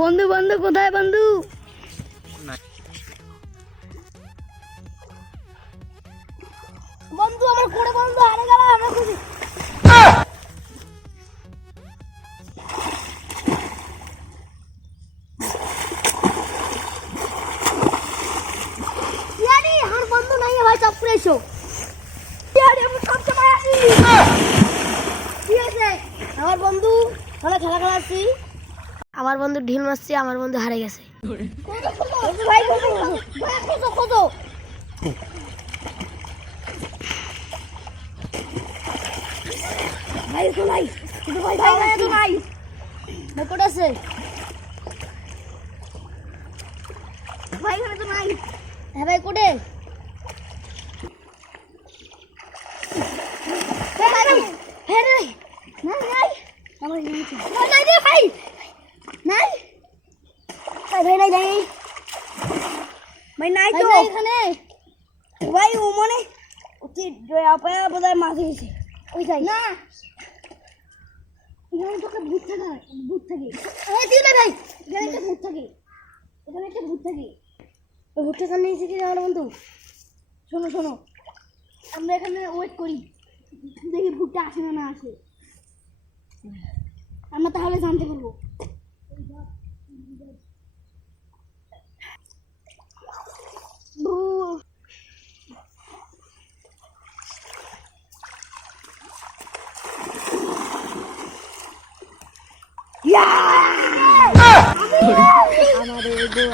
বন্ধু বন্ধু কোথায় বন্ধু? বন্ধু আমার কোড়ে বন্ধু হারে গেল আমরা খুঁজি। ইয়ারি আমার বন্ধু নাই ভাই চপ করে এসো। ইয়ারি আমি সব সময় আসি। কি আছে? আমার বন্ধু আমরা খেলা খেলাচ্ছি। আমার বন্ধু ঢিল মারছে, আমার বন্ধু হারে গেছে। ভাই খোঁজো খোঁজো। ভাই তো নাই, ভাই তো নাই। ভাই কোথায় আছে? ভাই এখানে তো নাই। হ্যাঁ ভাই কোথায়? মাঝে গেছে ওই যাই না এখানে তো একটা ভূত থাকে, ভূত থাকে। ভাই এখানে একটা ভূত থাকে, এখানে একটা ভূত থাকে। ওই ভূতটা সামনে এসে কি আমার বন্ধু? শোনো শোনো, আমরা এখানে ওয়েট করি, দেখি ভূতটা আসে না না আসে, আমরা তাহলে জানতে পারবো।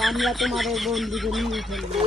আমরা তোমাদের বন্ধুকে নিয়ে ফেলবো।